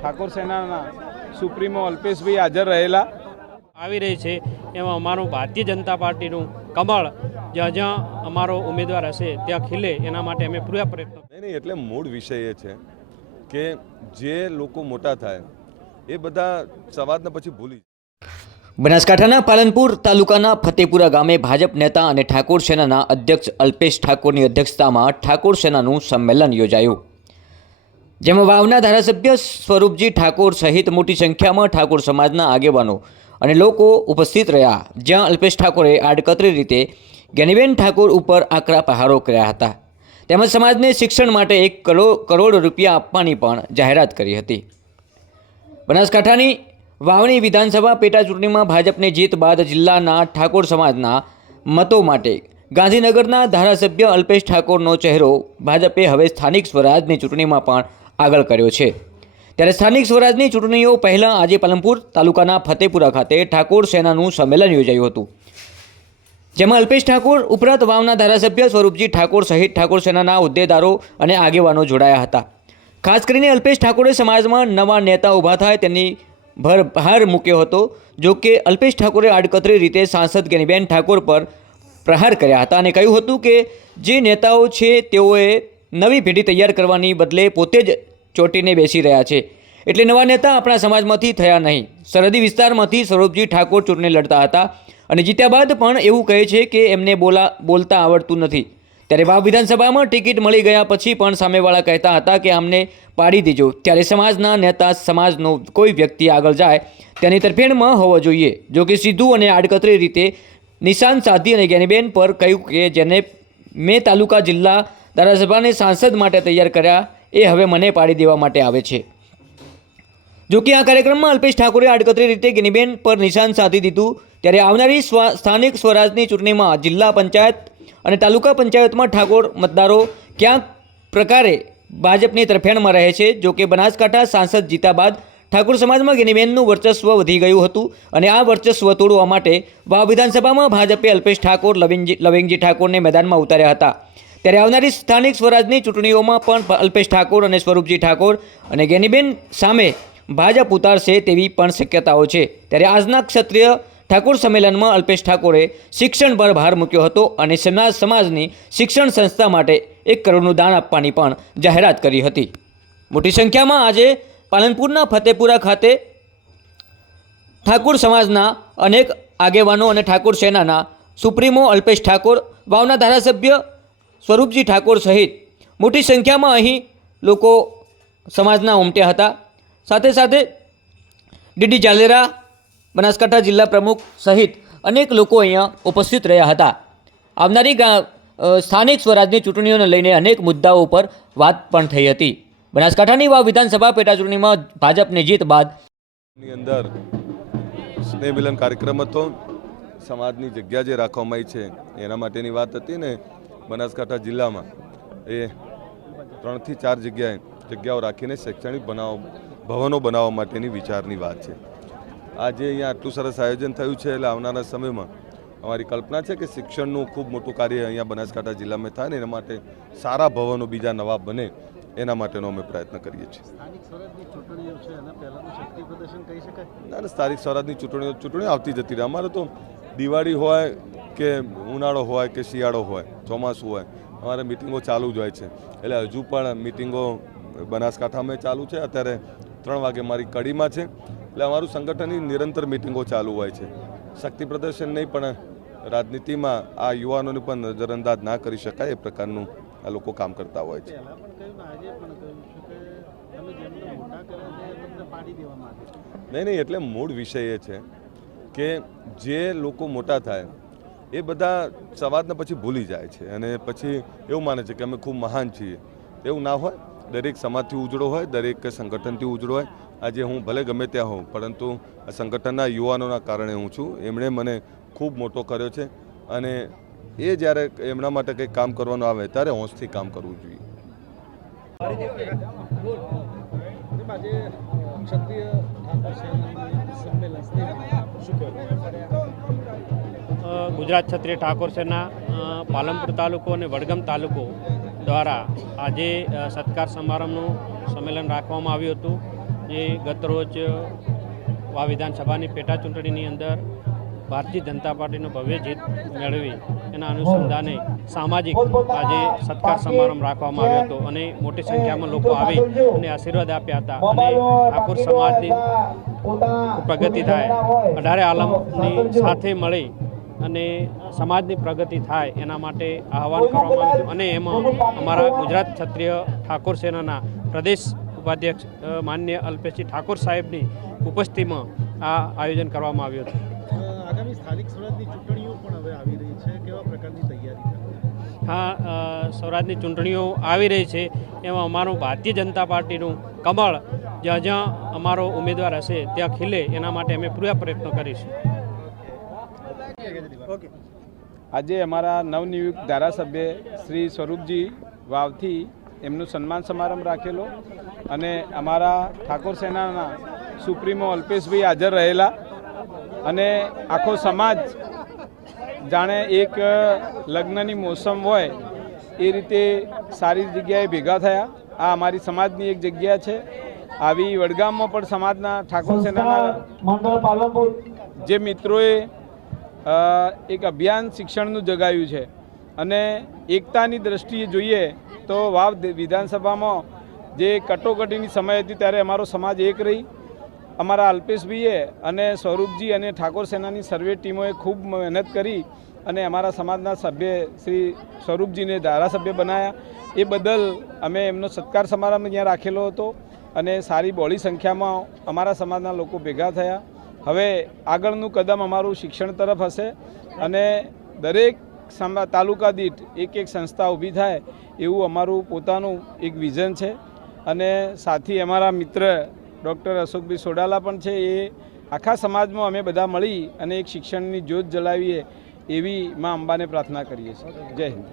ઠાકોર સેનાના સુપ્રીમો અલ્પેશભાઈ હાજર રહેલા આવી રહી છે એમાં અમારું ભારતીય જનતા પાર્ટીનું કમળ જ્યાં જ્યાં અમારો ઉમેદવાર હશે ત્યાં ખીલે એના માટે અમે પૂરા પ્રયત્નો. નહીં એટલે મૂળ વિષય એ છે કે જે લોકો મોટા થાય એ બધા સવાદના પછી ભૂલી. બનાસકાંઠાના પાલનપુર તાલુકાના ફતેપુરા ગામે ભાજપ નેતા અને ઠાકોર સેનાના અધ્યક્ષ અલ્પેશ ઠાકોરની અધ્યક્ષતામાં ઠાકોર સેનાનું સંમેલન યોજાયું, જેમાં વાવના ધારાસભ્ય સ્વરૂપજી ઠાકોર સહિત મોટી સંખ્યામાં ઠાકોર સમાજના આગેવાનો અને લોકો ઉપસ્થિત રહ્યા, જ્યાં અલ્પેશ ઠાકોરે આડકતરી રીતે જ્ઞાનીબેન ઠાકોર ઉપર આકરા પ્રહારો કર્યા હતા, તેમજ સમાજને શિક્ષણ માટે 1 કરોડ રૂપિયા આપવાની પણ જાહેરાત કરી હતી. બનાસકાંઠાની વાવણી વિધાનસભા પેટા ચૂંટણીમાં ભાજપની જીત બાદ જિલ્લાના ઠાકોર સમાજના મતો માટે ગાંધીનગરના ધારાસભ્ય અલ્પેશ ઠાકોરનો ચહેરો ભાજપે હવે સ્થાનિક સ્વરાજની ચૂંટણીમાં પણ આગળ કર્યો છે. ત્યારે સ્થાનિક સ્વરાજની ચૂંટણીઓ પહેલાં આજે પાલનપુર તાલુકાના ફતેપુરા ખાતે ઠાકોર સેનાનું સંમેલન યોજાયું હતું, જેમાં અલ્પેશ ઠાકોર ઉપરાંત વાવના ધારાસભ્ય સ્વરૂપજી ઠાકોર સહિત ઠાકોર સેનાના હોદ્દેદારો અને આગેવાનો જોડાયા હતા. ખાસ કરીને અલ્પેશ ઠાકોરે સમાજમાં નવા નેતા ઊભા થાય તેની ભાર મૂક્યો હતો. જો કે અલ્પેશ ઠાકોરે આડકતરી રીતે સાંસદ જ્ઞાનીબેન ઠાકોર પર પ્રહાર કર્યા હતા અને કહ્યું હતું કે જે નેતાઓ છે તેઓએ નવી પેઢી તૈયાર કરવાની બદલે પોતે જ ચોંટીને બેસી રહ્યા છે, એટલે નવા નેતા આપણા સમાજમાંથી થયા નહીં. સરહદી વિસ્તારમાંથી સ્વરૂપજી ઠાકોર ચૂંટણી લડતા હતા અને જીત્યા બાદ પણ એવું કહે છે કે એમને બોલતા આવડતું નથી. ત્યારે વાવ વિધાનસભામાં ટિકિટ મળી ગયા પછી પણ સામેવાળા કહેતા હતા કે અમને પાડી દીજો. ત્યારે સમાજના નેતા સમાજનો કોઈ વ્યક્તિ આગળ જાય તેની તરફેણમાં હોવો જોઈએ. જો કે સીધું અને આડકતરી રીતે નિશાન સાધી અને જ્ઞાનીબેન પર કહ્યું કે જેને મેં તાલુકા જિલ્લા ધારાસભાને સાંસદ માટે તૈયાર કર્યા એ હવે મને પાડી દેવા માટે આવે છે. જો કે આ કાર્યક્રમમાં અલ્પેશ ઠાકોરે આડકતરી રીતે જ્ઞાનીબેન પર નિશાન સાધી દીધું. ત્યારે આવનારી સ્થાનિક સ્વરાજની ચૂંટણીમાં જિલ્લા પંચાયત અને તાલુકા પંચાયતમાં ઠાકોર મતદારો ક્યાંક પ્રકારે ભાજપની તરફેણમાં રહે છે. જો કે બનાસકાંઠા સાંસદ જીતા બાદ ઠાકોર સમાજમાં જ્ઞાનીબેનનું વર્ચસ્વ વધી ગયું હતું અને આ વર્ચસ્વ તોડવા માટે વાવ વિધાનસભામાં ભાજપે અલ્પેશ ઠાકોર લવિંગજી ઠાકોરને મેદાનમાં ઉતાર્યા હતા. ત્યારે આવનારી સ્થાનિક સ્વરાજની ચૂંટણીઓમાં પણ અલ્પેશ ઠાકોર અને સ્વરૂપજી ઠાકોર અને જ્ઞાનીબેન સામે ભાજપ ઉતારશે તેવી પણ શક્યતાઓ છે. ત્યારે આજના ક્ષત્રિય ઠાકોર સંમેલનમાં અલ્પેશ ઠાકોરે શિક્ષણ પર ભાર મૂક્યો હતો અને સમાજની શિક્ષણ સંસ્થા માટે 1 કરોડનું દાન આપવાની પણ જાહેરાત કરી હતી. મોટી સંખ્યામાં આજે પાલનપુરના ફતેપુરા ખાતે ઠાકોર સમાજના અનેક આગેવાનો અને ઠાકોર સેનાના સુપ્રીમો અલ્પેશ ઠાકોર, વાવના ધારાસભ્ય સ્વરૂપજી ઠાકોર સહિત મોટી સંખ્યામાં અહીં લોકો સમાજના ઉમટ્યા હતા. સાથે સાથે ડીડી જાલેરા, બનાસકાંઠા જિલ્લા પ્રમુખ સહિત અનેક લોકો અહીંયા ઉપસ્થિત રહ્યા હતા. આવનારી સ્થાનિક સ્વરાજની ચૂંટણીઓને લઈને અનેક મુદ્દાઓ પર વાત પણ થઈ હતી. બનાસકાંઠાની વાવ વિધાનસભા પેટા ચૂંટણીમાં ભાજપની જીત બાદ અંદર સ્નેહ મિલન કાર્યક્રમ હતો. સમાજની જગ્યા જે રાખવામાં આવી છે એના માટેની વાત હતી ને બનાસકાંઠા જિલ્લામાં એ 3 થી 4 જગ્યાઓ રાખીને શૈક્ષણિક ભવનો બનાવવા માટેની વિચારની વાત છે. આજે અહીંયા આટલું સરસ આયોજન થયું છે એટલે આવનારા સમયમાં અમારી કલ્પના છે કે શિક્ષણનું ખૂબ મોટું કાર્ય અહીંયા બનાસકાંઠા જિલ્લામાં થાય ને એના માટે સારા ભવનો બીજા નવા બને એના માટેનો અમે પ્રયત્ન કરીએ છીએ. ના, સ્થાનિક સ્વરાજની ચૂંટણીઓ આવતી જતી રહે. અમારે તો દિવાળી હોય કે ઉનાળો હોય કે શિયાળો હોય, ચોમાસું હોય, અમારે મિટિંગો ચાલુ જ હોય છે. એટલે હજુ પણ મિટિંગો બનાસકાંઠામાં ચાલુ છે. અત્યારે 3 વાગે મારી કડીમાં છે. એટલે અમારું સંગઠનની નિરંતર મિટિંગો ચાલુ હોય છે. શક્તિ પ્રદર્શન નહીં પણ રાજનીતિમાં આ યુવાનોને પણ નજરઅંદાજ ના કરી શકાય એ પ્રકારનું આ લોકો કામ કરતા હોય છે. નહીં એટલે મૂળ વિષય એ છે કે જે લોકો મોટા થાય એ બધા સવાદના પછી ભૂલી જાય છે અને પછી એવું માને છે કે અમે ખૂબ મહાન છીએ. એવું ના હોય. દરેક સમાજથી ઉજળો હોય, દરેક સંગઠનથી ઉજળો હોય. આજે હું ભલે ગમે ત્યાં હોઉં પરંતુ આ સંગઠનના યુવાનોના કારણે હું છું. એમણે મને ખૂબ મોટો કર્યો છે અને એ જ્યારે એમના માટે કંઈક કામ કરવાનું આવે ત્યારે હોંશથી કામ કરવું જોઈએ. ગુજરાત ક્ષત્રિય ઠાકોર સેના પાલનપુર તાલુકો અને વડગામ તાલુકો દ્વારા આજે સત્કાર સમારંભનું સંમેલન રાખવામાં આવ્યું હતું, જે ગતરોજ વિધાનસભાની પેટા ચૂંટણીની અંદર ભારતીય જનતા પાર્ટીનો ભવ્ય જીત મેળવી એના અનુસંધાને સામાજિક આજે સત્કાર સમારંભ રાખવામાં આવ્યો હતો અને મોટી સંખ્યામાં લોકો આવી અને આશીર્વાદ આપ્યા હતા અને ઠાકોર સમાજની પ્રગતિ થાય, 18 આલમની સાથે મળી અને સમાજની પ્રગતિ થાય એના માટે આહવાન કરવામાં આવ્યું અને એમાં અમારા ગુજરાત ક્ષત્રિય ઠાકોર સેનાના પ્રદેશ ઉપાધ્યક્ષ માન્ય અલ્પેશજી ઠાકોર સાહેબની ઉપસ્થિતિમાં આ આયોજન કરવામાં આવ્યું હતું. આગામી સ્થાનિક સ્વરાજની ચૂંટણીઓ પણ હવે આવી રહી છે, કેવા પ્રકારની તૈયારી? હા, સ્વરાજની ચૂંટણીઓ આવી રહી છે એમાં અમારું ભારતીય જનતા પાર્ટીનું કમળ જ્યાં જ્યાં અમારો ઉમેદવાર હશે ત્યાં ખીલે એના માટે અમે પૂરા પ્રયત્નો કરીશું. આજે અમારા નવનિયુક્ત ધારાસભ્ય શ્રી સ્વરૂપજી વાવથી એમનું સન્માન સમારંભ રાખેલો અને અમારા ઠાકોર સેનાના સુપ્રીમો અલ્પેશભાઈ હાજર રહેલા અને આખો સમાજ જાણે એક લગ્નની મોસમ હોય એ રીતે સારી જગ્યાએ ભેગા થયા. આ અમારી સમાજની એક જગ્યા છે. આવી વડગામમાં પણ સમાજના ઠાકોર સેનાના જે મિત્રોએ એક અભિયાન શિક્ષણનું જગાવ્યું છે અને એકતાની દ્રષ્ટિએ જોઈએ તો વાવ વિધાનસભામાં જે કટોકટીની સમય હતી ત્યારે અમારો સમાજ એક રહી. અમારા અલ્પેશભાઈએ અને સ્વરૂપજી અને ઠાકોર સેનાની સર્વે ટીમોએ ખૂબ મહેનત કરી અને અમારા સમાજના સભ્ય શ્રી સ્વરૂપજીને ધારાસભ્ય બનાવ્યા. એ બદલ અમે એમનો સત્કાર સમારંભ અહીંયા રાખેલો હતો અને સારી બહોળી સંખ્યામાં અમારા સમાજના લોકો ભેગા થયા. હવે આગળનું કદમ અમારું શિક્ષણ તરફ હશે અને દરેક તાલુકા દીઠ એક સંસ્થા ઊભી થાય એવું અમારું પોતાનું એક વિઝન છે. અને સાથી અમારા મિત્ર ડૉક્ટર અશોકભાઈ સોડાલા પણ છે. એ આખા સમાજમાં અમે બધા મળી અને એક શિક્ષણની જ્યોત જલાવીએ એવી માં અંબાને પ્રાર્થના કરીએ છીએ. જય હિન્દ.